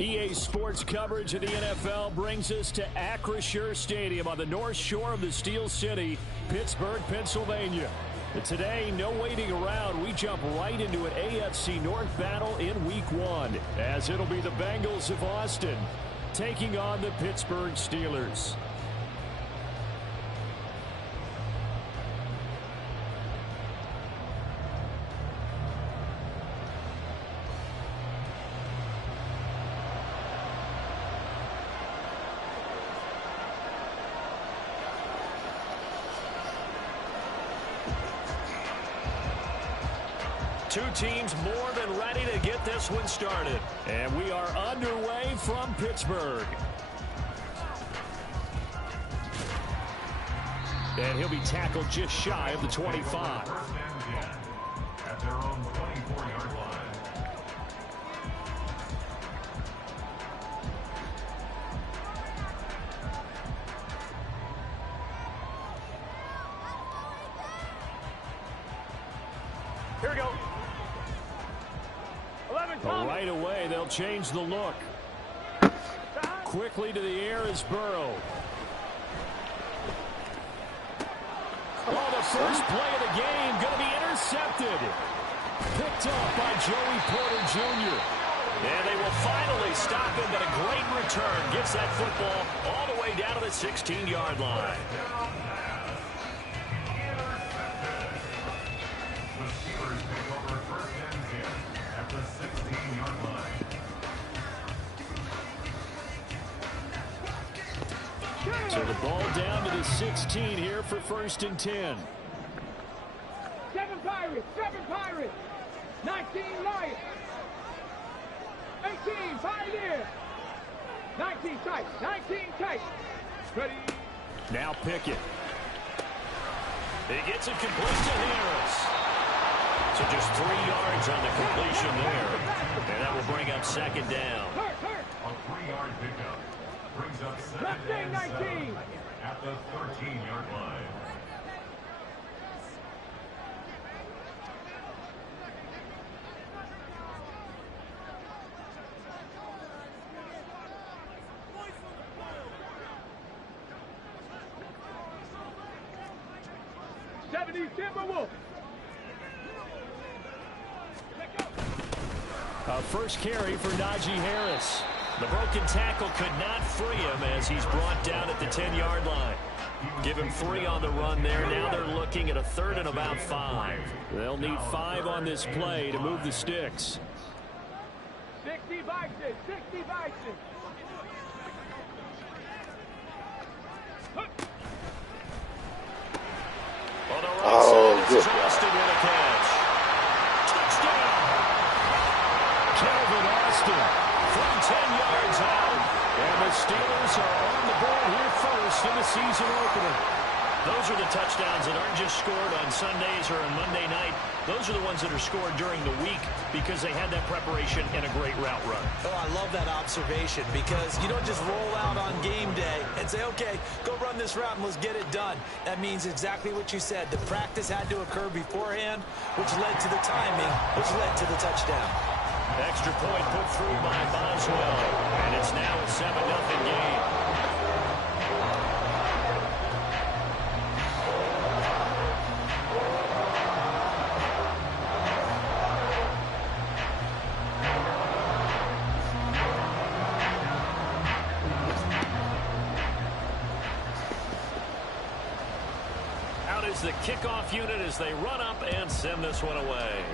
EA Sports coverage of the NFL brings us to Acrisure Stadium on the north shore of the Steel City, Pittsburgh, Pennsylvania. And today, no waiting around. We jump right into an AFC North battle in Week 1, as it'll be the Bengals of Austin taking on the Pittsburgh Steelers. Two teams more than ready to get this one started. And we are underway from Pittsburgh. And he'll be tackled just shy of the 25. At their own 24-yard line. Here we go. Right away, they'll change the look. Quickly to the air is Burrow. Oh, the first play of the game going to be intercepted. Picked up by Joey Porter Jr. And they will finally stop him, but a great return gets that football all the way down to the 16-yard line. So the ball down to the 16 here for 1st and 10. 7 Pirates, 19 Lions, 18 Pioneers, 19 Titans, ready. Now Pickett. He gets it complete to Harris. So just 3 yards on the completion there. And that will bring up 2nd down. A 3-yard pickup. Brings up 2nd and 7 at the 13-yard line. Timberwolves. First carry for Najee Harris. The broken tackle could not free him as he's brought down at the 10-yard line. Give him 3 on the run there. Now they're looking at a 3rd and about 5. They'll need 5 on this play to move the sticks. 60 Vikings, 60 Vikings. On the right side, it's Austin with a catch. Touchdown! Calvin Austin from 10 yards out. And the Steelers are on the board here first in the season opener. Those are the touchdowns that aren't just scored on Sundays or on Monday night. Those are the ones that are scored during the week because they had that preparation and a great route run. Oh, I love that observation because you don't just roll out on game day and say, okay, go run this route and let's get it done. That means exactly what you said. The practice had to occur beforehand, which led to the timing, which led to the touchdown. Extra point put through by Boswell, and it's now a 7-0 game. Out is the kickoff unit as they run up and send this one away.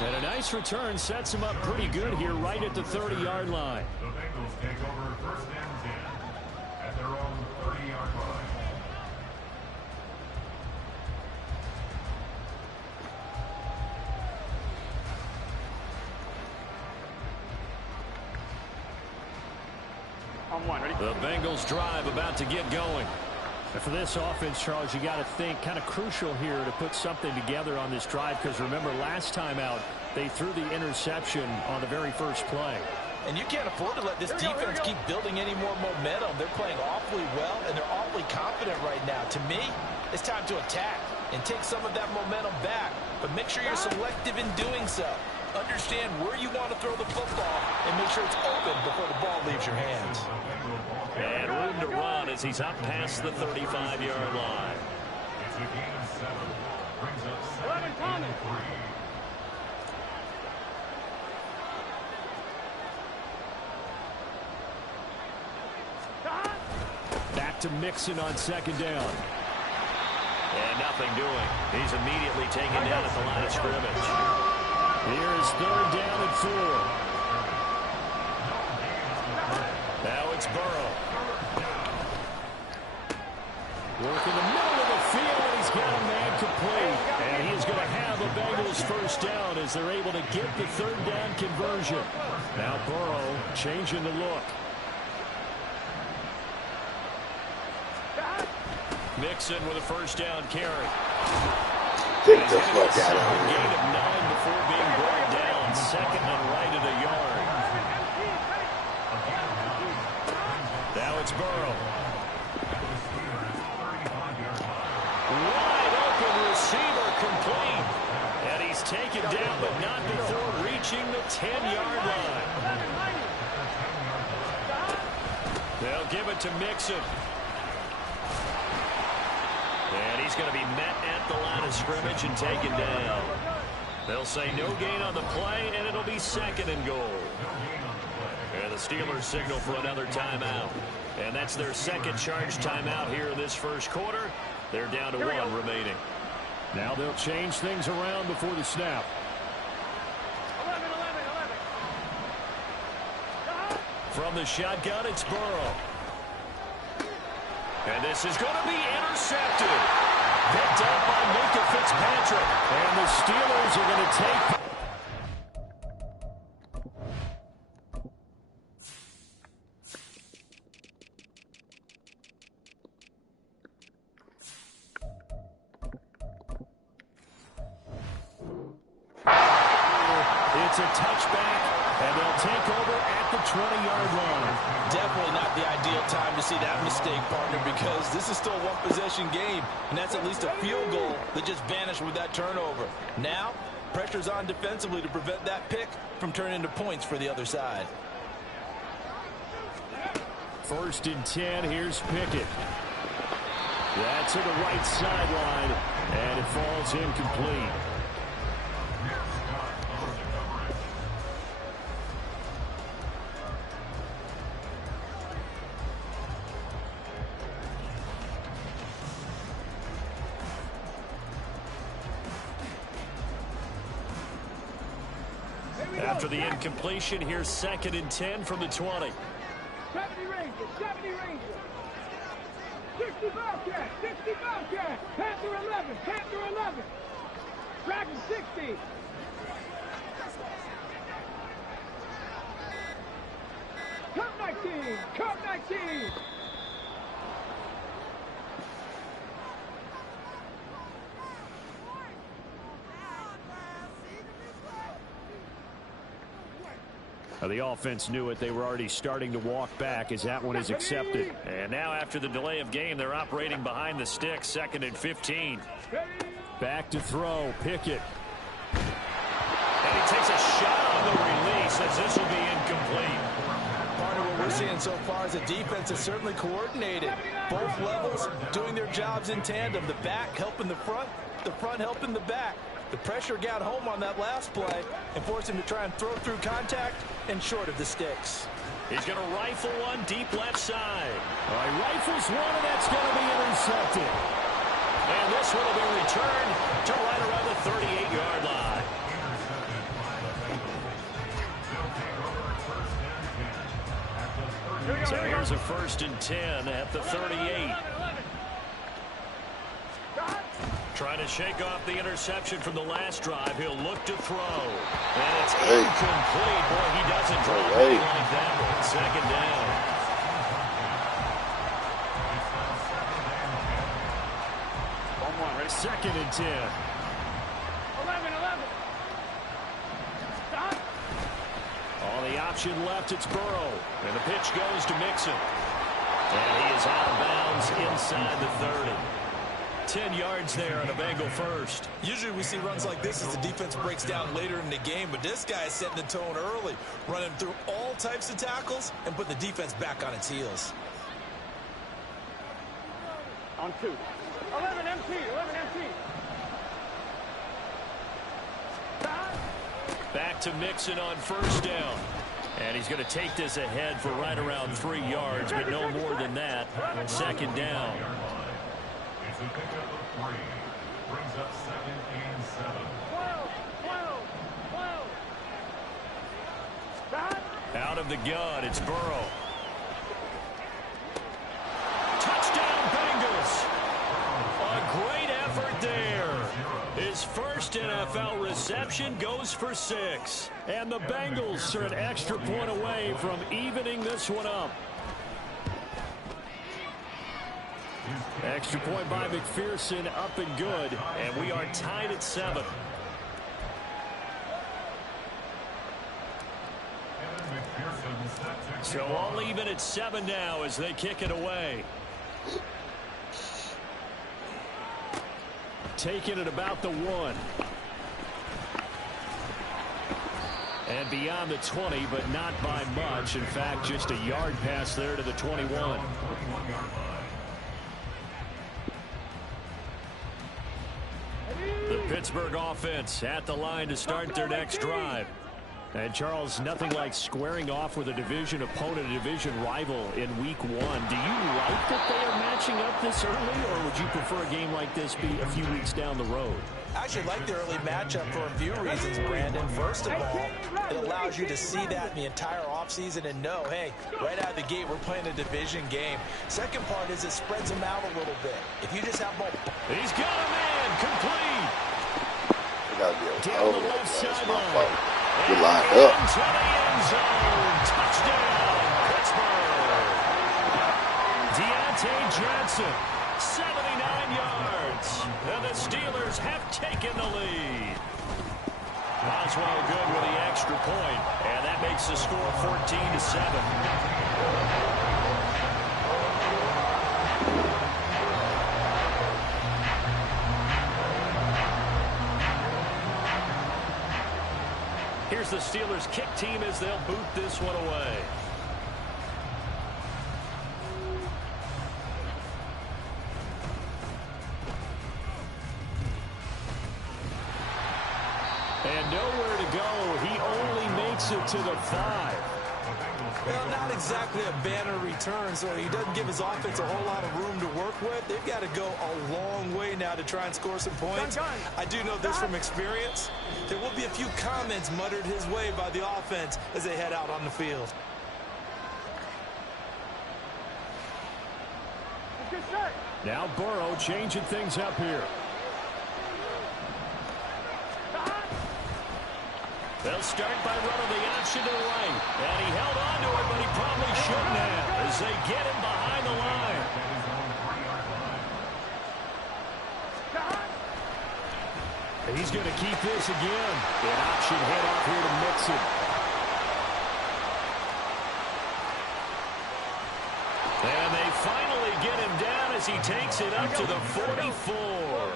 And a nice return sets him up pretty good here right at the 30-yard line. The Bengals take over 1st and 10 at their own 30-yard line. The Bengals drive about to get going. And for this offense, Charles, you got to think kind of crucial here to put something together on this drive because remember last time out they threw the interception on the very first play. And you can't afford to let this defense keep building any more momentum. They're playing awfully well and they're awfully confident right now. To me, it's time to attack. and take some of that momentum back. But make sure you're selective in doing so. Understand where you want to throw the football and make sure it's open before the ball leaves your hands. And room to run as he's up past the 35-yard line. It's a gain of 7. Brings up 11 Thomas. 3. Back to Mixon on second down. And nothing doing. He's immediately taken down at the line of scrimmage. Here's third down and 4. Now it's Burrow. Working the middle of the field, and he's got a man complete. And he's going to have the Bengals first down as they're able to get the third down conversion. Now Burrow changing the look. Mixon with a first down carry. Take the fuck out of A here. gain of 9 before being brought down. Second and right at a yard. Now it's Burrow. Wide open receiver complete. And he's taken down, but not before reaching the 10-yard line. They'll give it to Mixon. And he's going to be met at the line of scrimmage and taken down. They'll say no gain on the play, and it'll be second and goal. And the Steelers signal for another timeout. And that's their second charge timeout here in this first quarter. They're down to 1 remaining. Now they'll change things around before the snap. 11. From the shotgun, it's Burrow. And this is going to be intercepted. Picked up by Minkah Fitzpatrick. And the Steelers are going to take... It's a touchback, and they'll take over at the 20-yard line. Definitely not the ideal time to see that mistake, partner, because this is still a one-possession game, and that's at least a field goal that just vanished with that turnover. Now, pressure's on defensively to prevent that pick from turning into points for the other side. First and 10, here's Pickett. That's to the right sideline, and it falls incomplete. After the incompletion, here's second and 10 from the 20. 70 Rangers, 60 Bobcats, 60 Bobcats, Panther 11, Panther 11, Dragon 60. Cup 19, Cup 19. The offense knew it. They were already starting to walk back as that one is accepted. And now after the delay of game, they're operating behind the sticks, second and 15. Back to throw, Pickett. And he takes a shot on the release as this will be incomplete. Part of what we're seeing so far is the defense is certainly coordinated. Both levels doing their jobs in tandem. The back helping the front helping the back. The pressure got home on that last play and forced him to try and throw through contact and short of the sticks. He's going to rifle one deep left side. All right, rifles one, and that's going to be intercepted. And this one will be returned to right around the 38-yard line. So here's a first and 10 at the 38. Trying to shake off the interception from the last drive. He'll look to throw. And it's incomplete. Boy, he doesn't draw like that one. Second down. Second and 10. 11. Stop. On the option left, it's Burrow. And the pitch goes to Mixon. And he is out of bounds inside the 30. 10 yards there on a Bengal first. Usually we see runs like this as the defense breaks down later in the game, but this guy is setting the tone early, running through all types of tackles and put the defense back on its heels. On 2. 11 MT, 11 MT. Back to Mixon on first down. And he's going to take this ahead for right around 3 yards, but no more than that. Second down. It's a pickup of 3. Brings up 2nd and 7. 12. Out of the gun, it's Burrow. Touchdown, Bengals. A great effort there. His first NFL reception goes for 6. And the Bengals are an extra point away from evening this one up. Extra point by McPherson, up and good. And we are tied at 7. So all even at 7 now as they kick it away. Taking it about the 1. And beyond the 20, but not by much. In fact, just a yard pass there to the 21. The Pittsburgh offense at the line to start their next drive. And, Charles, nothing like squaring off with a division opponent, a division rival in Week 1. Do you like that they are matching up this early, or would you prefer a game like this be a few weeks down the road? I actually like the early matchup for a few reasons, Brandon. First of all, it allows you to see that in the entire offseason and know, hey, right out of the gate, we're playing a division game. Second part is it spreads them out a little bit. If you just have more... He's got a man, complete. You gotta be down over the that. left That's my sideline. fault. Good line up. Into the end zone. Touchdown, Pittsburgh. Deontay Johnson, 79 yards. And the Steelers have taken the lead. Boswell good with the extra point, and that makes the score 14-7. Here's the Steelers kick team as they'll boot this one away. And nowhere to go. He only makes it to the 5. Well, not exactly a banner return, so he doesn't give his offense a whole lot of room to work with. They've got to go a long way now to try and score some points. I do know this from experience. There will be a few comments muttered his way by the offense as they head out on the field. Now Burrow changing things up here. They'll start by running the option to the right. And he held on to it, but he probably shouldn't have as they get him behind the line. He's going to keep this again. An option hit up here to Mixon. And they finally get him down as he takes it up to the 44.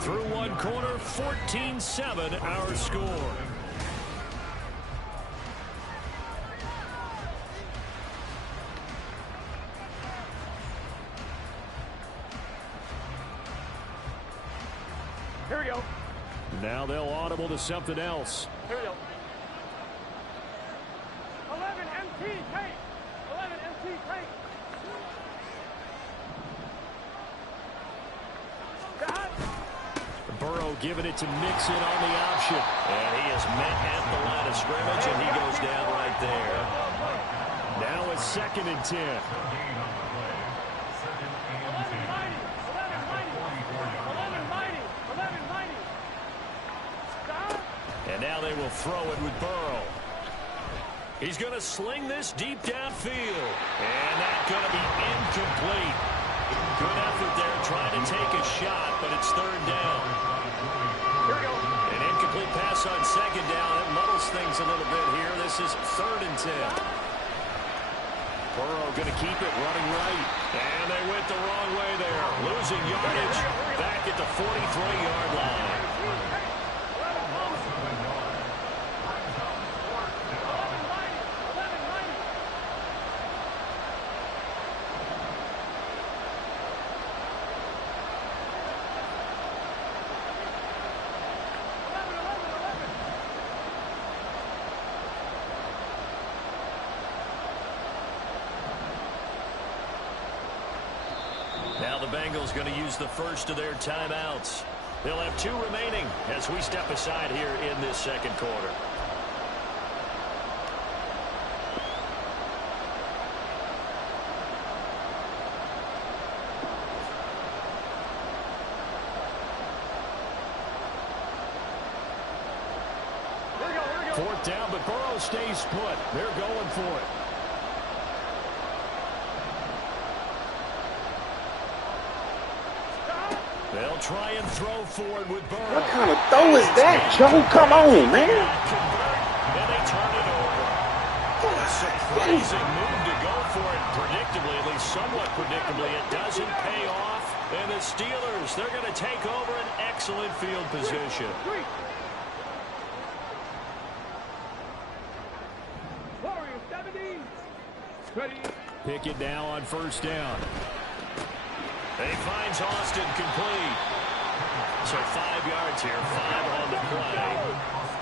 Through one quarter, 14-7 our score. Here we go. Now they'll audible to something else. Here we go. 11 MT tank. 11 MT tank. Burrow giving it to Mixon on the option. And he is met at the line of scrimmage, and he goes down right there. Now it's 2nd and 10. And now they will throw it with Burrow. He's going to sling this deep downfield. And that's going to be incomplete. Good effort there trying to take a shot, but it's 3rd down. Here we go. An incomplete pass on 2nd down. It muddles things a little bit here. This is 3rd and 10. Burrow going to keep it running right. And they went the wrong way there. Losing yardage back at the 43-yard line. Now the Bengals going to use the first of their timeouts. They'll have 2 remaining as we step aside here in this second quarter. Fourth down, but Burrow stays put. They're going for it. They'll try and throw forward with Burrow. What kind of throw is that, Joe? Come on, man. And they turn it over. What a surprising move to go for it. Predictably, at least somewhat predictably, it doesn't pay off. And the Steelers, they're going to take over an excellent field position. Warriors 70. Ready. Pickett now on first down. He finds Austin complete. So 5 yards here, 5 on the play.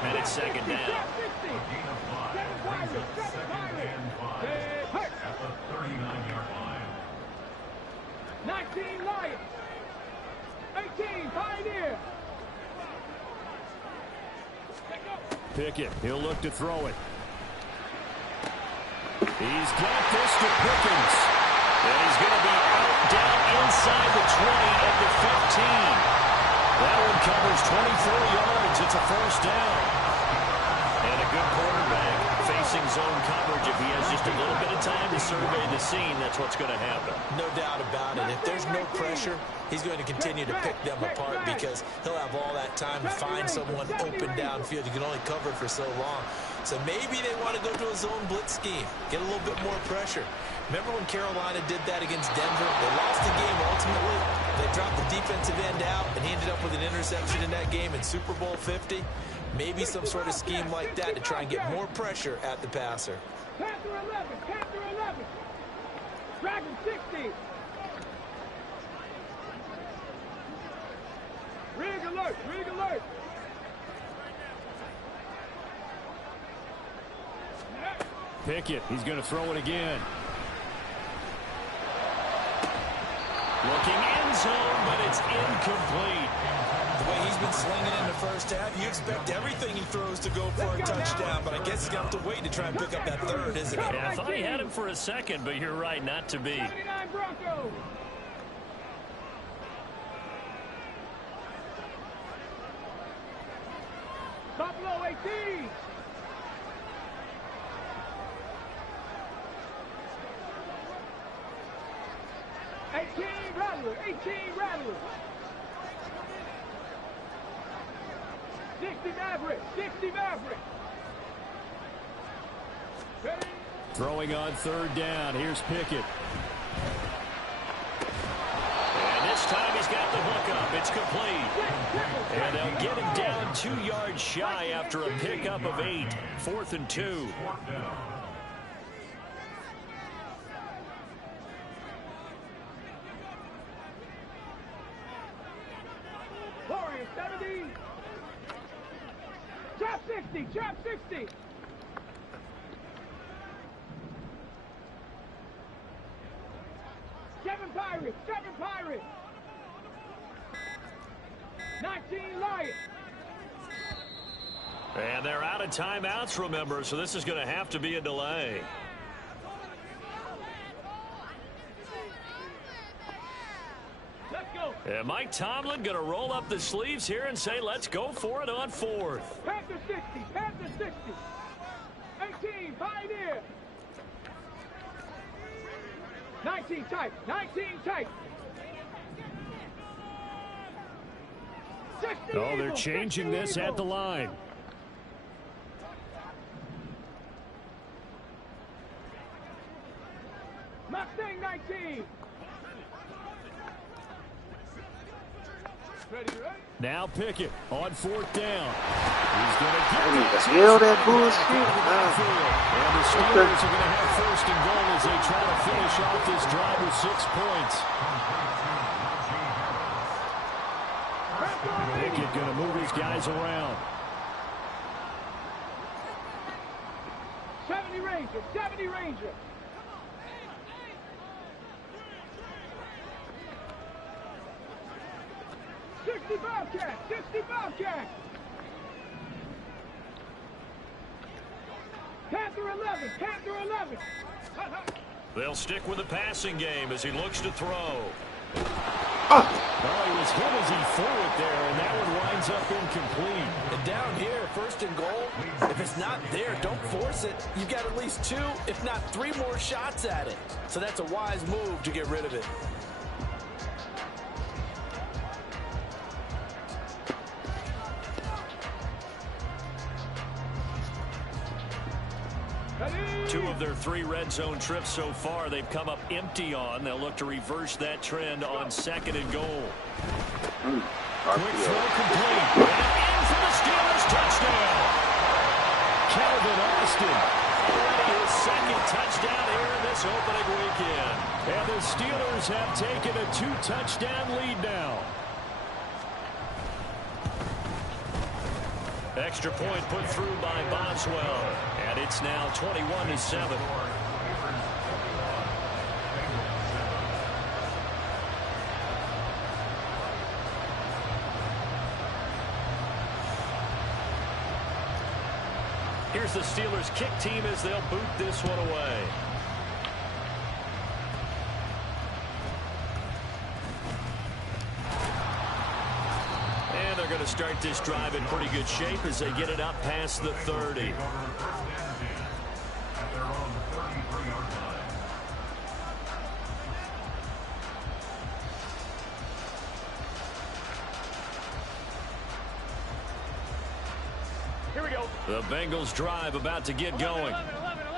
And it's second down. At the 39-yard line. 19 Lions. 18 Pioneer. Pickett, he'll look to throw it. He's got this to Pickens. And he's going to be out down inside the 20 at the 15. That one covers 24 yards. It's a first down. And a good quarterback facing zone coverage. If he has just a little bit of time to survey the scene, that's what's going to happen. No doubt about it. If there's no pressure, he's going to continue to pick them apart because he'll have all that time to find someone open downfield. You can only cover for so long. So maybe they want to go to a zone blitz scheme, get a little bit more pressure. Remember when Carolina did that against Denver? They lost the game ultimately. They dropped the defensive end out, and he ended up with an interception in that game in Super Bowl 50. Maybe some sort of scheme like that to try and get more pressure at the passer. Panther 11. Panther 11. Dragon 60. Rig alert. Rig alert. Pickett, he's going to throw it again. Looking end zone, but it's incomplete. The way he's been slinging in the first half, you expect everything he throws to go for a touchdown, but I guess he's going to have to wait to try and pick up that third, isn't he? Yeah, I thought he had him for a second, but you're right, not to be. 79 Broncos. Buffalo 18. Rattler, 18 Rattler. 60 Maverick, 60 Maverick. Ready? Throwing on third down. Here's Pickett. And this time he's got the hook up. It's complete. And they'll get him down 2 yards shy after a pickup of 8. 4th and 2. Warriors 70. Trap 60, trap 60. Seven Pirates. 19 Lions. And they're out of timeouts, remember, so this is going to have to be a delay. Let's go. And Mike Tomlin going to roll up the sleeves here and say, let's go for it on 4th. Panther 60, Panther 60. 18 Pioneer. 19 tight, 19 tight. 60 Oh, they're Eagles, changing 60 this at the line. Now Pickett on 4th down. He's going to get that bullshit. And the Steelers are going to have 1st and goal as they try to finish off this drive with 6 points. Pickett going to move his guys around. 70 Ranger, 70 Ranger. Bobcat, 60 Bobcat. Panther 11, Panther 11. They'll stick with the passing game as he looks to throw. Oh, he was hit as he threw it there, and that one winds up incomplete. And down here, 1st and goal, if it's not there, don't force it. You've got at least 2, if not 3 more shots at it. So that's a wise move to get rid of it. Two of their 3 red zone trips so far they've come up empty on. They'll look to reverse that trend on 2nd and goal. Quick throw complete. And in for the Steelers touchdown. Calvin Austin. Already his 2nd touchdown here in this opening weekend. And the Steelers have taken a 2-touchdown lead now. Extra point put through by Boswell. And it's now 21-7. Here's the Steelers kick team as they'll boot this one away. And they're going to start this drive in pretty good shape as they get it up past the 30. The Bengals drive about to get going.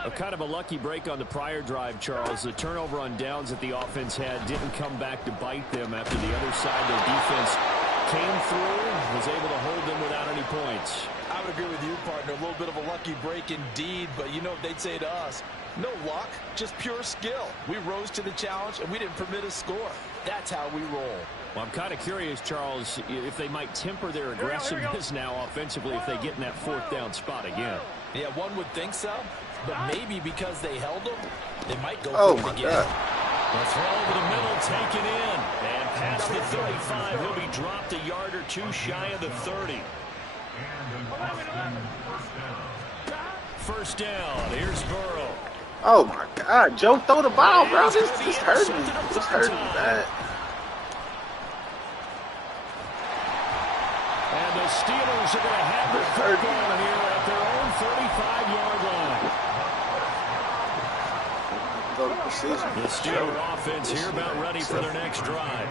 A kind of a lucky break on the prior drive, Charles. The turnover on downs that the offense had didn't come back to bite them after the other side. Their defense came through and was able to hold them without any points. I would agree with you, partner. A little bit of a lucky break indeed, but you know what they'd say to us? No luck, just pure skill. We rose to the challenge, and we didn't permit a score. That's how we roll. Well, I'm kind of curious, Charles, if they might temper their aggressiveness now offensively if they get in that 4th down spot again. Yeah, one would think so, but maybe because they held them, they might go oh for my it again. God. The throw over the middle taken in. And past the 35, he'll be dropped a yard or 2 shy of the 30. First down. Here's Burrow. Oh my God, Joe, throw the ball, bro. This hurting me. This hurting me bad. And the Steelers are going to have the football here at their own 35-yard line. Go to precision. The Steeler offense here about ready for their next drive.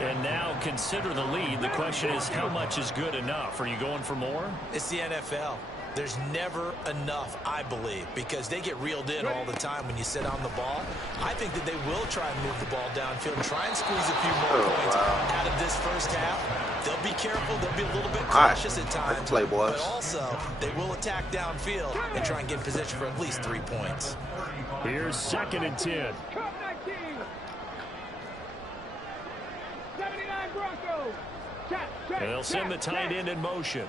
And now consider the lead. The question is, how much is good enough? Are you going for more? It's the NFL. There's never enough, I believe, because they get reeled in all the time when you sit on the ball. I think that they will try and move the ball downfield and try and squeeze a few more points out of this first half. They'll be careful. They'll be a little bit cautious at times. Play, boys. But also, they will attack downfield and try and get in position for at least 3 points. Here's 2nd and 10. Cup 19. 79 Broncos. They'll send the tight end in motion.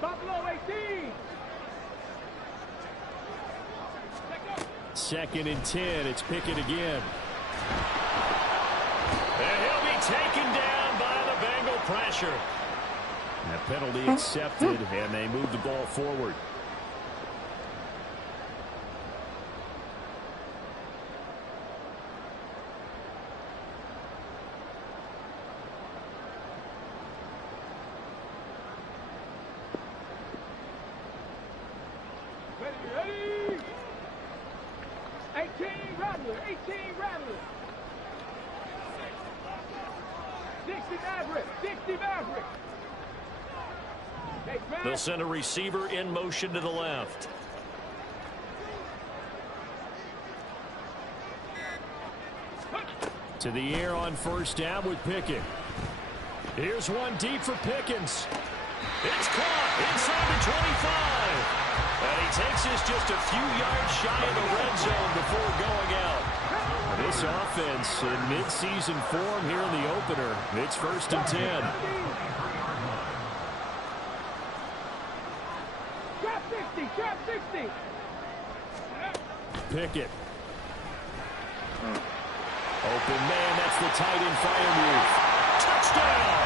Buffalo 18. 2nd and 10. It's Pickett again. And he'll be taken down by the Bengal pressure. That penalty accepted, and they move the ball forward. Ready. 18 Rattler. 18 Rattler. 60 Maverick. 60 Maverick. They'll send a receiver in motion to the left. To the air on first down with Pickett. Here's one deep for Pickens. It's caught inside the 25. And he takes us just a few yards shy of the red zone before going out. This offense in midseason form here in the opener. It's 1st and 10. Trap 60, trap 60. Pickett. Open man, that's the tight end Freiermuth. Touchdown!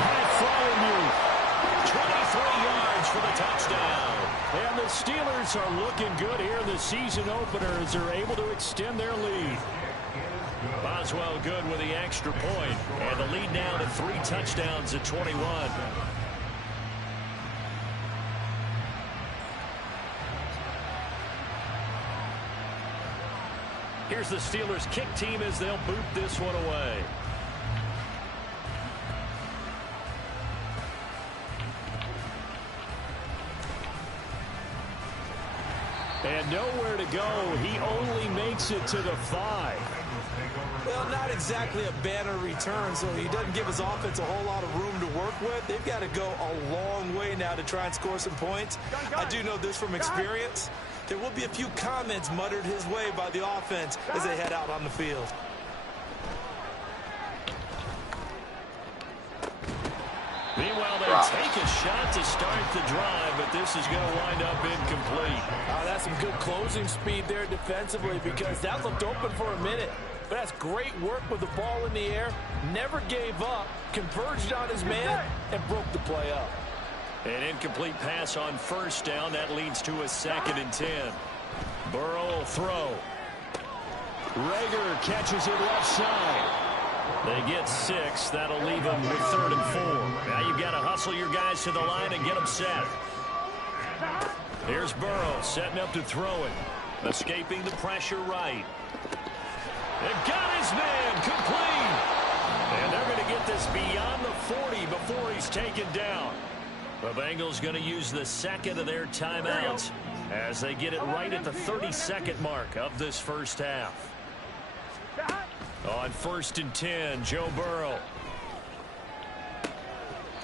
Pat Freiermuth. 23 yards for the touchdown. And the Steelers are looking good here in the season opener as they're able to extend their lead. Boswell good with the extra point. And the lead now to 3 touchdowns at 21. Here's the Steelers kick team as they'll boot this one away. And nowhere to go. He only makes it to the 5. Well, not exactly a banner return, so he doesn't give his offense a whole lot of room to work with. They've got to go a long way now to try and score some points. I do know this from experience. There will be a few comments muttered his way by the offense as they head out on the field. Meanwhile, they take a shot to start the drive, but this is going to wind up incomplete. That's some good closing speed there defensively because that looked open for a minute. But that's great work with the ball in the air. Never gave up, converged on his man, and broke the play up. An incomplete pass on first down. That leads to a 2nd and 10. Burrow will throw. Reagor catches it left side. They get 6. That'll leave them with 3rd and 4. Now you've got to hustle your guys to the line and get them set. Here's Burrow setting up to throw it. Escaping the pressure right. They've got his man complete. And they're going to get this beyond the 40 before he's taken down. The Bengals going to use the 2nd of their timeouts as they get it right at the 32nd mark of this first half. On 1st and 10, Joe Burrow.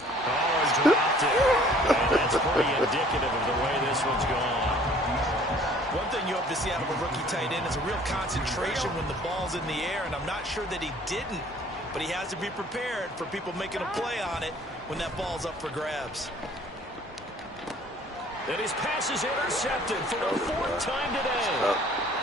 Oh, he dropped it. And that's pretty indicative of the way this one's gone. One thing you hope to see out of a rookie tight end is a real concentration when the ball's in the air, and I'm not sure that he didn't, but he has to be prepared for people making a play on it when that ball's up for grabs. And his pass is intercepted for the 4th time today.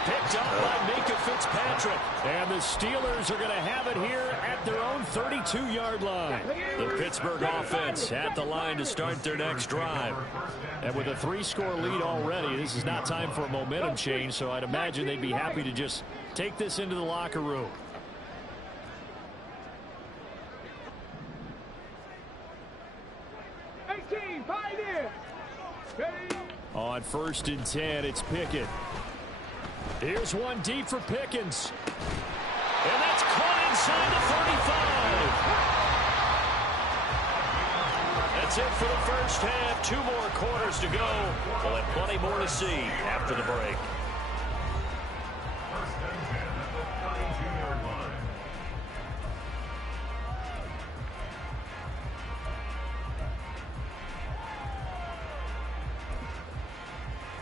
Picked up by Minkah Fitzpatrick. And the Steelers are going to have it here at their own 32-yard line. The Pittsburgh offense at the line to start their next drive. And with a 3-score lead already, this is not time for a momentum change, so I'd imagine they'd be happy to just take this into the locker room. On 1st and 10, it's Pickett. Here's one deep for Pickens. And that's caught inside the 35. That's it for the first half. 2 more quarters to go. We'll have plenty more to see after the break.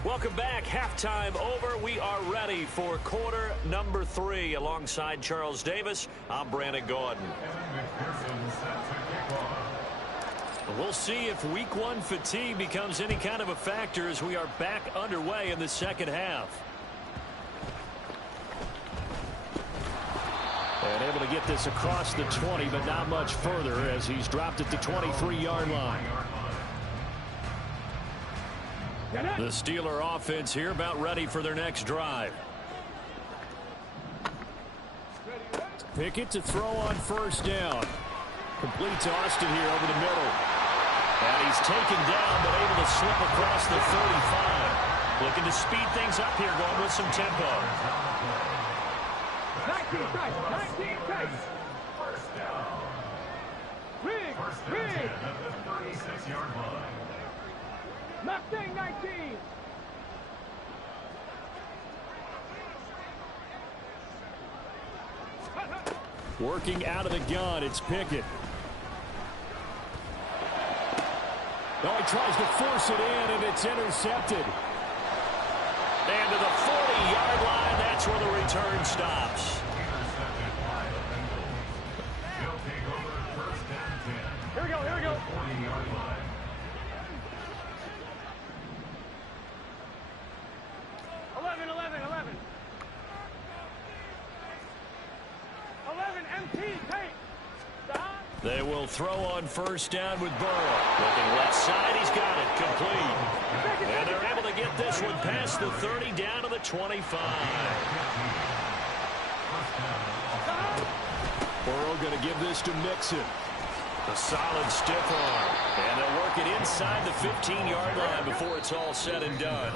Welcome back. Halftime over. We are ready for quarter number 3. Alongside Charles Davis, I'm Brandon Gordon. We'll see if week 1 fatigue becomes any kind of a factor as we are back underway in the second half. And able to get this across the 20, but not much further as he's dropped at the 23-yard line. The Steeler offense here about ready for their next drive. Pickett to throw on first down. Complete to Austin here over the middle. And he's taken down but able to slip across the 35. Looking to speed things up here, going with some tempo. 19 tight, 19 tight. Rig. At the 36-yard line. Mustang 19. Working out of the gun, it's Pickett. Oh, he tries to force it in, and it's intercepted. And to the 40-yard line, that's where the return stops. Intercepted by the Bengals. They'll take over first and 10. Here we go, here we go. 40-yard line. 11, 11, 11. 11, MT, take. Stop. They will throw on first down with Burrow. Looking left side, he's got it. Complete. And they're able to get this one past the 30 down to the 25. Burrow going to give this to Mixon. A solid stiff arm. And they'll work it inside the 15-yard line before it's all said and done.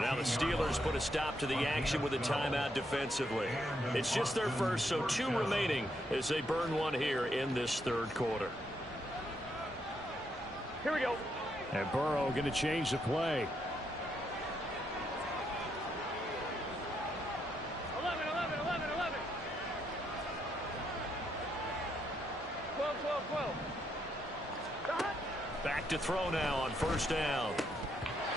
Now the Steelers put a stop to the action with a timeout defensively. It's just their first, so 2 remaining as they burn one here in this third quarter. Here we go. And Burrow going to change the play. 11, 11, 11, 11. 12, 12, 12. Stop. Back to throw now on first down.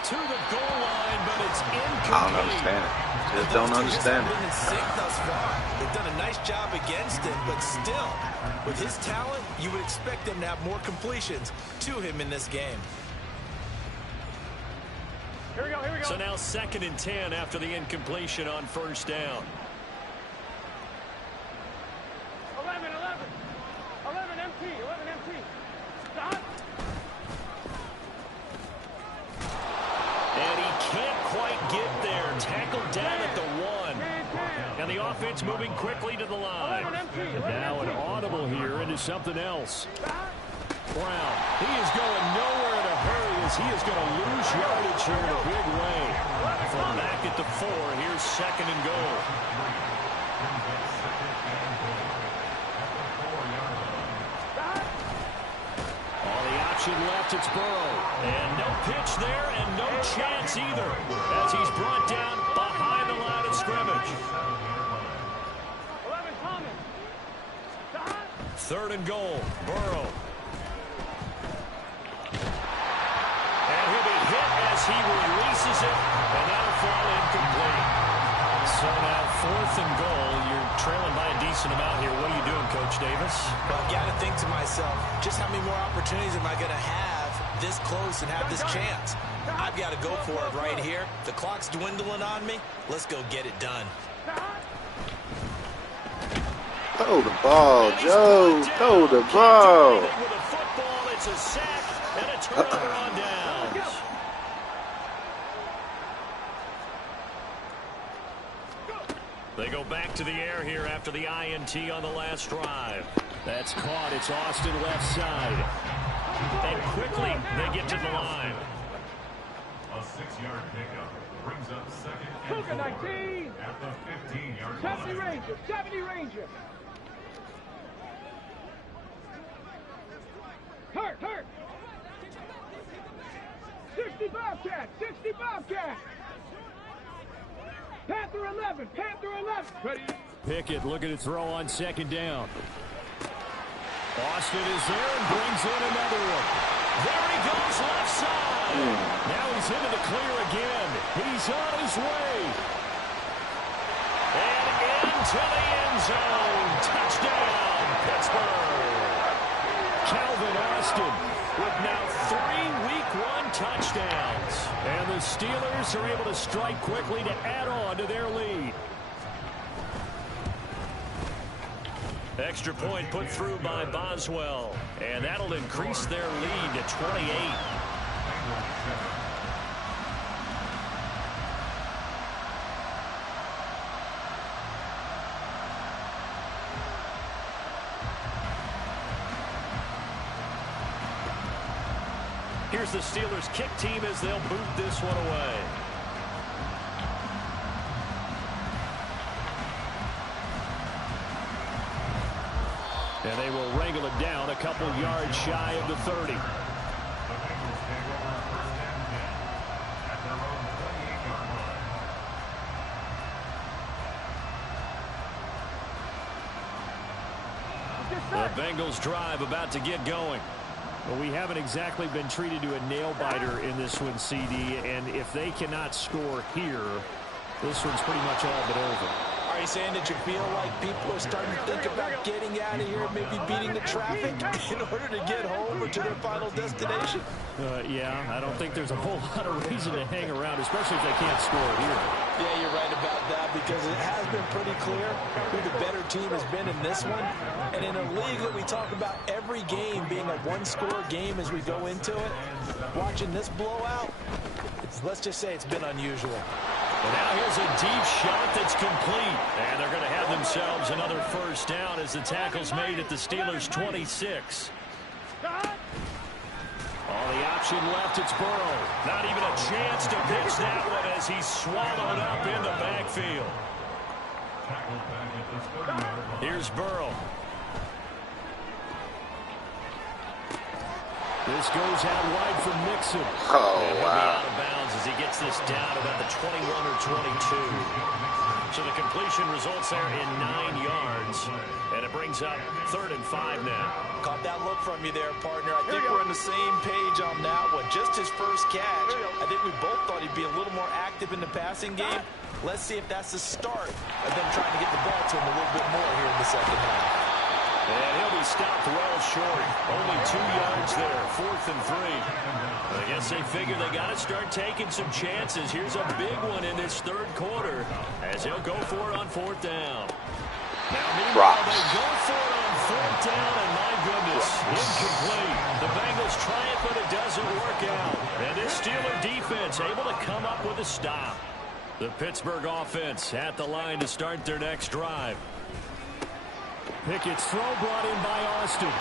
To the goal line, but it's incomplete. I don't understand it. Just don't understand it. Been in sync thus far. They've done a nice job against him, but still, with his talent, you would expect them to have more completions to him in this game. Here we go, here we go. So now 2nd and 10 after the incompletion on first down. 11, 11. 11, MT, 11, MT. Stop. And he can't quite get there. Tackled down at the 1. And the offense moving quickly to the line. And now an audible here into something else. Brown, he is going nowhere in a hurry as he is going to lose yardage here in a big way. From back at the 4, here's 2nd and goal. All the option left, it's Burrow. And no pitch there and no chance either as he's brought down behind the line of scrimmage. 11, Thomas. Stop. 3rd and goal, Burrow. And he'll be hit as he releases it, and that'll fall incomplete. So now 4th and goal. You're trailing by a decent amount here. What are you doing, Coach Davis? Well, I've got to think to myself, just how many more opportunities am I going to have this close and have this chance? I've got to go for it right here. The clock's dwindling on me. Let's go get it done. Throw the ball, Joe. Throw the ball. With a football, it's a sack and a turnover on downs. They go back to the air here after the INT on the last drive. That's caught. It's Austin left side. And quickly they get to the line. A 6-yard pickup brings up 2nd and 4 19. at the 15-yard 70 line. Ranger, 70 Ranger. Hurt. 60 Bobcat, 60 Bobcat. Panther 11, Panther 11. Ready? Pickett looking to throw on 2nd down. Austin is there and brings in another one. There he goes left side. Now he's into the clear again. He's on his way. And into the end zone. Touchdown, Pittsburgh. Calvin Austin with now 3 Week 1 touchdowns. And the Steelers are able to strike quickly to add on to their lead. Extra point put through by Boswell. And that'll increase their lead to 28. Here's the Steelers kick team as they'll boot this one away. And they will wrangle it down a couple yards shy of the 30. The Bengals drive about to get going. Well, we haven't exactly been treated to a nail-biter in this one, CD, and if they cannot score here, this one's pretty much all but over. Are you saying that you feel like people are starting to think about getting out of here, maybe beating the traffic in order to get home or to their final destination? Yeah, I don't think there's a whole lot of reason to hang around, especially if they can't score here. Yeah, you're right about that because it has been pretty clear who the better team has been in this one. And in a league that we talk about every game being a one-score game as we go into it, watching this blowout, let's just say it's been unusual. And now here's a deep shot that's complete. And they're going to have themselves another first down as the tackle's made at the Steelers' 26. On the option left, it's Burrow. Not even a chance to pitch that one as he's swallowed up in the backfield. Here's Burrow. This goes out wide for Mixon. Oh, and he'll wow. be out of bounds as he gets this down about the 21 or 22. So the completion results there in 9 yards. And it brings up 3rd and 5 now. Caught that look from you there, partner. I think we're on the same page on that one. Just his first catch. I think we both thought he'd be a little more active in the passing game. Let's see if that's the start of them trying to get the ball to him a little bit more here in the second half. And he'll be stopped well short. Only 2 yards there. 4th and 3. I guess they figure they got to start taking some chances. Here's a big one in this 3rd quarter as he'll go for it on 4th down. Now, meanwhile, they go for it on 4th down, and my goodness, incomplete. The Bengals try it, but it doesn't work out. And this Steeler defense able to come up with a stop. The Pittsburgh offense at the line to start their next drive. Pickett's throw brought in by Austin.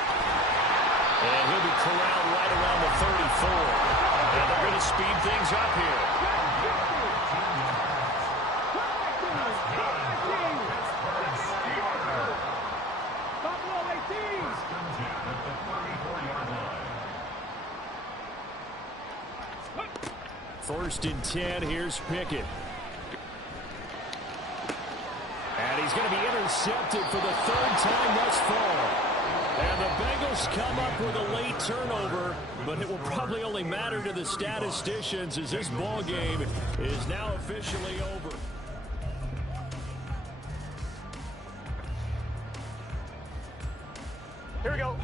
And he'll be corralled right around the 34. And they're going to speed things up here. First and 10, here's Pickett. And he's going to be intercepted for the 3rd time thus far. And the Bengals come up with a late turnover, but it will probably only matter to the statisticians as this ball game is now officially over. Here we go.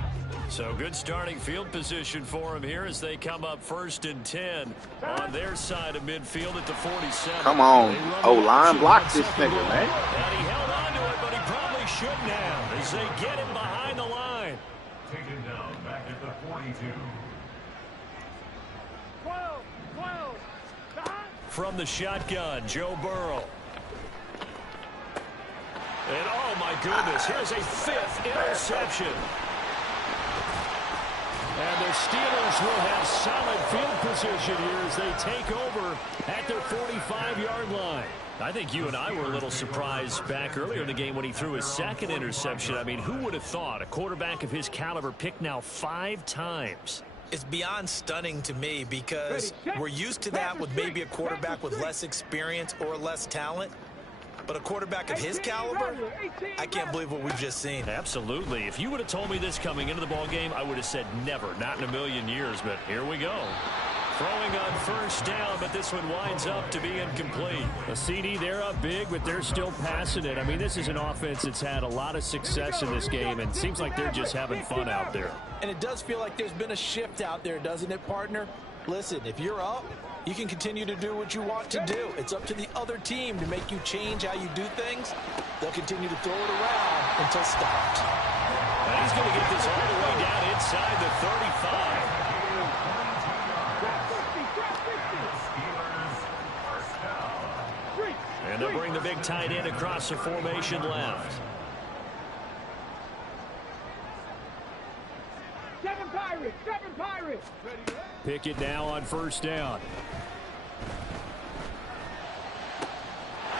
So good starting field position for him here as they come up 1st and 10 on their side of midfield at the 47. Come on. O-line block this nigga, man. And he held on to it, but he probably shouldn't have as they get him behind the line. Taken down back at the 42. 12. From the shotgun, Joe Burrow. And oh my goodness, here's a 5th interception. And the Steelers will have solid field position here as they take over at their 45-yard line. I think you and I were a little surprised back earlier in the game when he threw his 2nd interception. I mean, who would have thought a quarterback of his caliber picked now 5 times? It's beyond stunning to me because we're used to that with maybe a quarterback with less experience or less talent. But a quarterback of his caliber, I can't believe what we've just seen. Absolutely. If you would have told me this coming into the ball game, I would have said never, not in a million years. But here we go. Throwing on 1st down, but this one winds up to be incomplete. The CD, they're up big, but they're still passing it. I mean, this is an offense that's had a lot of success in this game, and it seems like they're just having fun out there. And it does feel like there's been a shift out there, doesn't it, partner? Listen, if you're up, you can continue to do what you want to do. It's up to the other team to make you change how you do things. They'll continue to throw it around until stopped. And he's going to get this all the way down inside the 35. And they'll bring the big tight end across the formation left. 7 Pirates. Pickett now on 1st down.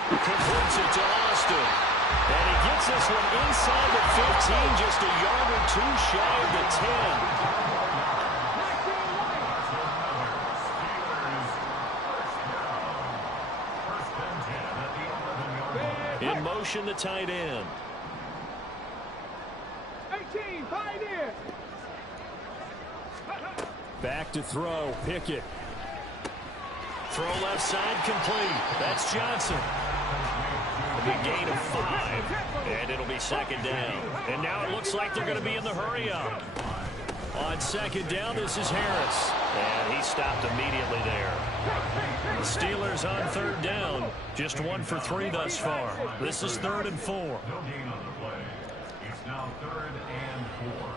Completes it to Austin. And he gets this one inside the 15, just a yard or 2 shy of the 10. In motion, the tight end. 19, Pioneer. Back to throw, Pickett. Throw left side complete. That's Johnson. A big gain of 5. And it'll be second down. And now it looks like they're going to be in the hurry up. On second down, this is Harris. And he stopped immediately there. The Steelers on third down. Just 1 for 3 thus far. This is 3rd and 4. No gain on the play. It's now 3rd and 4.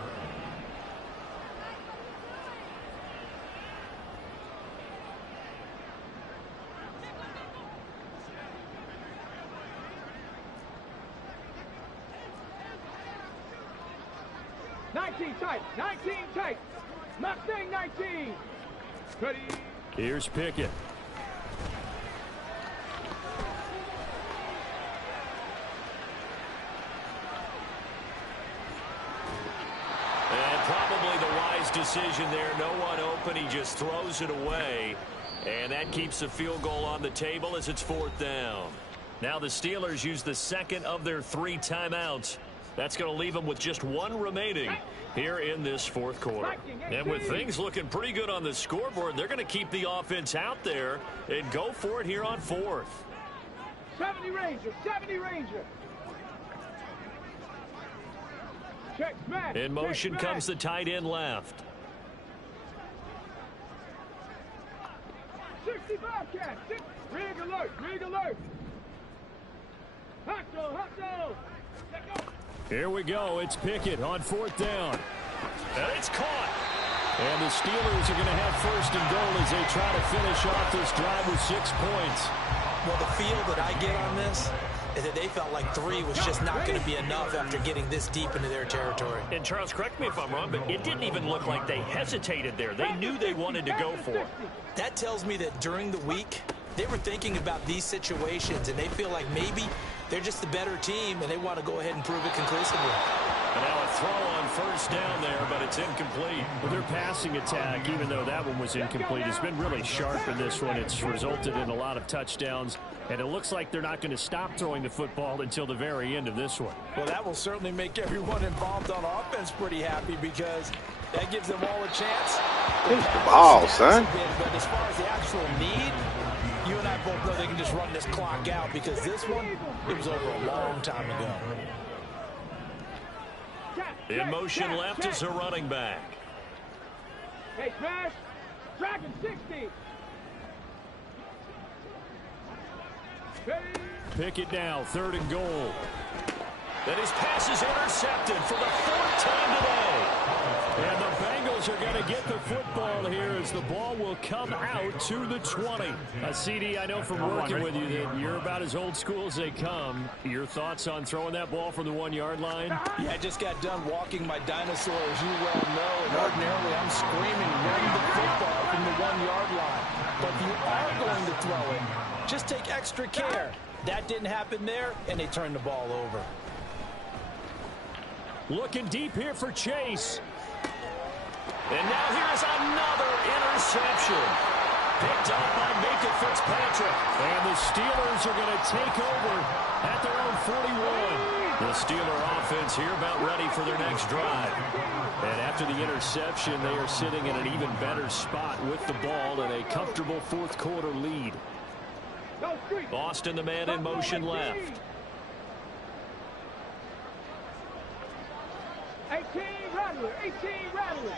Tight, 19 tight. Mustang 19. Ready. Here's Pickett. And probably the wise decision there. No one open. He just throws it away. And that keeps the field goal on the table as it's 4th down. Now the Steelers use the second of their 3 timeouts. That's going to leave them with just 1 remaining here in this 4th quarter. And with things looking pretty good on the scoreboard, they're going to keep the offense out there and go for it here on 4th. 70 Ranger, 70 Ranger. Check smash. In motion comes the tight end left. 60 Bobcat. Rig alert, rig alert. Hot zone. Here we go. It's Pickett on 4th down. And it's caught. And the Steelers are going to have 1st and goal as they try to finish off this drive with 6 points. Well, the feel that I get on this is that they felt like 3 was just not going to be enough after getting this deep into their territory. And Charles, correct me if I'm wrong, but it didn't even look like they hesitated there. They knew they wanted to go for it. That tells me that during the week, they were thinking about these situations, and they feel like maybe they're just the better team, and they want to go ahead and prove it conclusively. And now a throw on 1st down there, but it's incomplete. Well, their passing attack, even though that one was incomplete, has been really sharp in this one. It's resulted in a lot of touchdowns, and it looks like they're not going to stop throwing the football until the very end of this one. Well, that will certainly make everyone involved on offense pretty happy because that gives them all a chance. It's the ball, son. But as far as the actual need, you and I both know they can just run this clock out because this one, it was over a long time ago. In motion left is a running back. Hey, smash. Dragon 60. Pickett now, 3rd and goal. And his pass is intercepted for the 4th time today. And the Bengals are going to get the football here as the ball will come out to the 20. CD, I know from working with you that you're about as old school as they come. Your thoughts on throwing that ball from the 1-yard line? Yeah, I just got done walking my dinosaur, as you well know, and ordinarily I'm screaming, run the football from the 1-yard line. But if you are going to throw it, just take extra care. That didn't happen there, and they turned the ball over. Looking deep here for Chase. And now here's another interception. Picked up by Minkah Fitzpatrick. And the Steelers are going to take over at their own 41. The Steeler offense here about ready for their next drive. And after the interception, they are sitting in an even better spot with the ball and a comfortable 4th quarter lead. Austin, the man in motion left. 18 Rattler, 18 Rattler.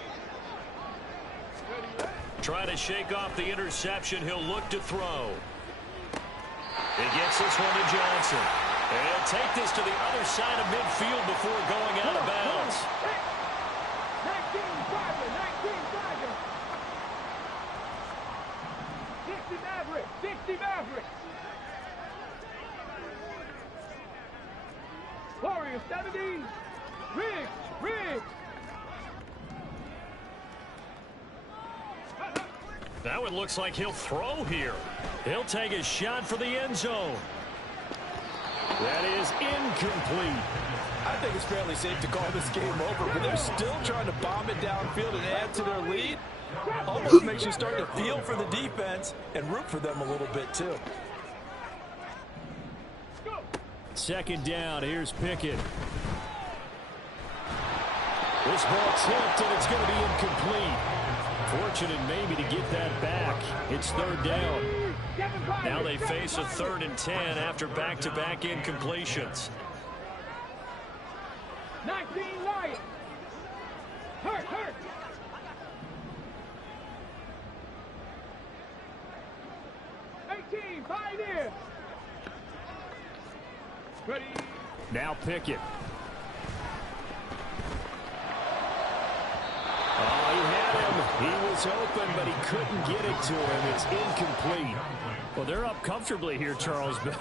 Trying to shake off the interception. He'll look to throw. He gets this one to Johnson. And he'll take this to the other side of midfield before going out of bounds. 19 Tiger, 19 Tiger. 60 Maverick, 60 Maverick. Warrior 70. Riggs. Now it looks like he'll throw here. He'll take a shot for the end zone. That is incomplete. I think it's fairly safe to call this game over, but they're still trying to bomb it downfield and add to their lead. Almost makes you start to feel for the defense and root for them a little bit, too. 2nd down. Here's Pickett. This ball tipped, and it's going to be incomplete. Fortunate maybe to get that back. It's third down. Now they face a 3rd and 10 after back-to-back incompletions. 19 Lions. Hurt. 18 Pioneers. Ready. Now Pickett. Oh, he had him. He was open, but he couldn't get it to him. It's incomplete. Well, they're up comfortably here, Charles, but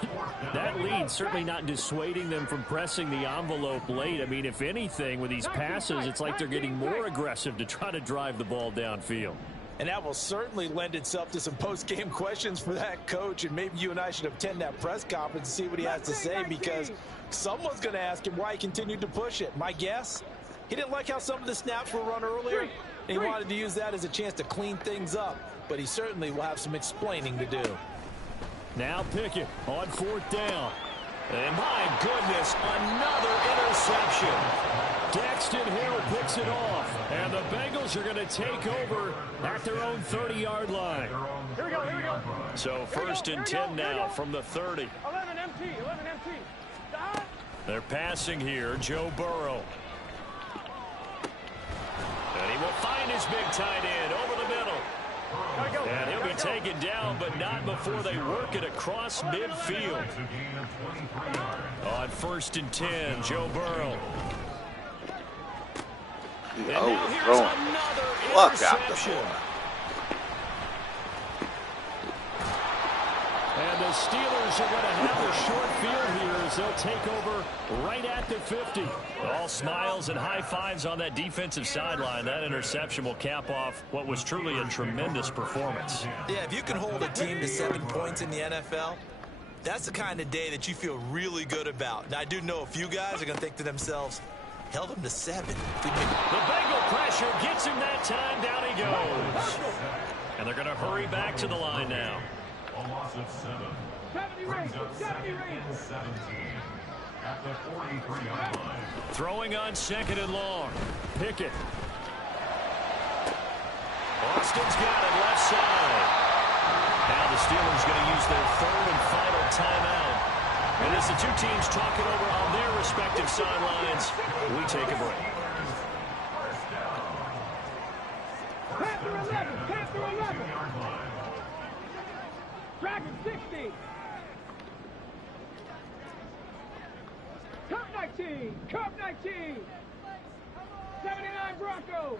that lead certainly not dissuading them from pressing the envelope late. I mean, if anything, with these passes, it's like they're getting more aggressive to try to drive the ball downfield. And that will certainly lend itself to some post-game questions for that coach, and maybe you and I should attend that press conference and see what he has to say, because someone's going to ask him why he continued to push it. My guess, he didn't like how some of the snaps were run earlier, and he wanted to use that as a chance to clean things up, but he certainly will have some explaining to do. Now Pickett on 4th down. And my goodness, another interception. Daxton Hill picks it off. And the Bengals are going to take over at their own 30-yard line. Here we go. So 1st and 10 now from the 30. 11 MT. Stop. They're passing here, Joe Burrow. And he will find his big tight end over the middle. And he'll be taken down, but not before they work it across midfield. On 1st and 10, Joe Burrow. And now here's another interception. And the Steelers are going to have a short field here as they'll take over right at the 50. All smiles and high fives on that defensive sideline. That interception will cap off what was truly a tremendous performance. Yeah, if you can hold a team to 7 points in the NFL, that's the kind of day that you feel really good about. Now, I do know a few guys are going to think to themselves, held them to 7. The Bengal pressure gets him that time. Down he goes. And they're going to hurry back to the line now. A loss of 7. 70 range. At the 43-yard line. Throwing on 2nd and long. Pickett. Austin's got it left side. Now the Steelers going to use their 3rd and final timeout. And as the two teams talk it over on their respective sidelines, we take a break. Panther 11. Dragon 60. Cup 19. 79 Broncos.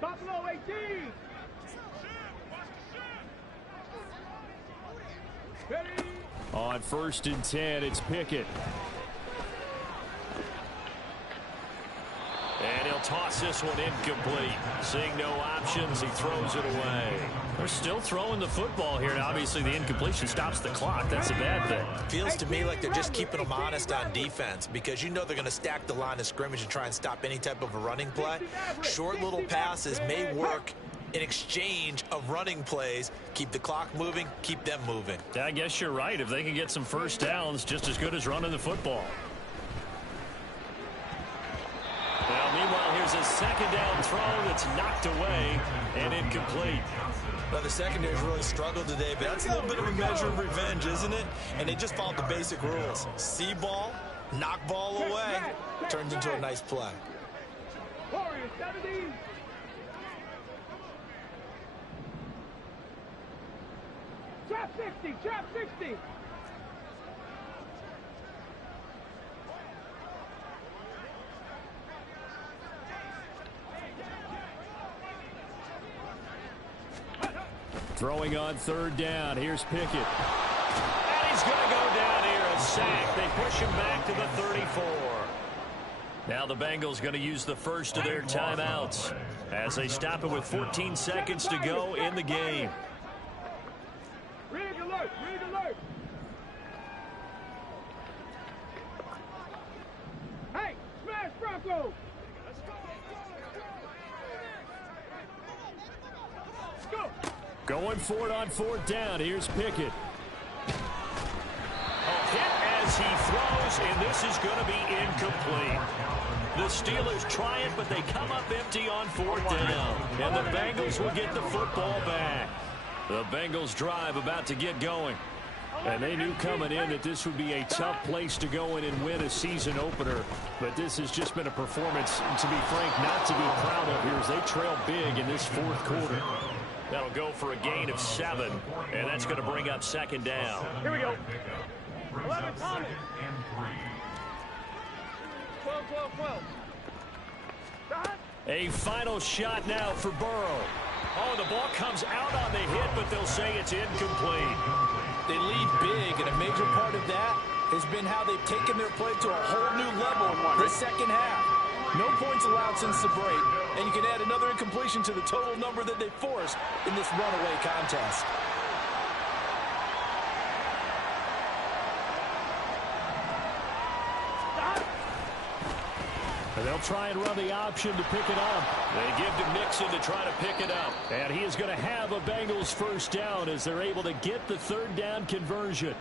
Buffalo 18. Ready. On 1st and 10, it's Pickett. And he'll toss this one incomplete. Seeing no options, he throws it away. They're still throwing the football here. Now, obviously, the incompletion stops the clock. That's a bad thing. Feels to me like they're just keeping them honest on defense, because you know they're going to stack the line of scrimmage and try and stop any type of a running play. Short little passes may work in exchange of running plays. Keep the clock moving, keep them moving. I guess you're right. If they can get some first downs, just as good as running the football. Well, meanwhile, here's a 2nd down throw that's knocked away and incomplete. Well, the secondary's really struggled today, but that's a little bit of a measure of revenge, isn't it? And they just followed the basic rules. See ball, knock ball away, turns into a nice play. Warriors 70. Trap 60. Throwing on 3rd down. Here's Pickett. And he's going to go down here and sack. They push him back to the 34. Now the Bengals going to use the first of their timeouts as they stop it with 14 seconds to go in the game. Rig alert. Hey, smash Bronco. Let's go. Going for it on 4th down. Here's Pickett. Hit as he throws, and this is going to be incomplete. The Steelers try it, but they come up empty on 4th down. And the Bengals will get the football back. The Bengals drive about to get going. And they knew coming in that this would be a tough place to go in and win a season opener. But this has just been a performance, to be frank, not to be proud of here as they trail big in this 4th quarter. That'll go for a gain of 7, and that's going to bring up 2nd down. Here we go. 11, Thomas. 12. A final shot now for Burrow. Oh, the ball comes out on the hit, but they'll say it's incomplete. They lead big, and a major part of that has been how they've taken their play to a whole new level this second half. No points allowed since the break, and you can add another incompletion to the total number that they forced in this runaway contest. And they'll try and run the option to pick it up. They give to Mixon to try to pick it up. And he is going to have a Bengals 1st down as they're able to get the 3rd down conversion.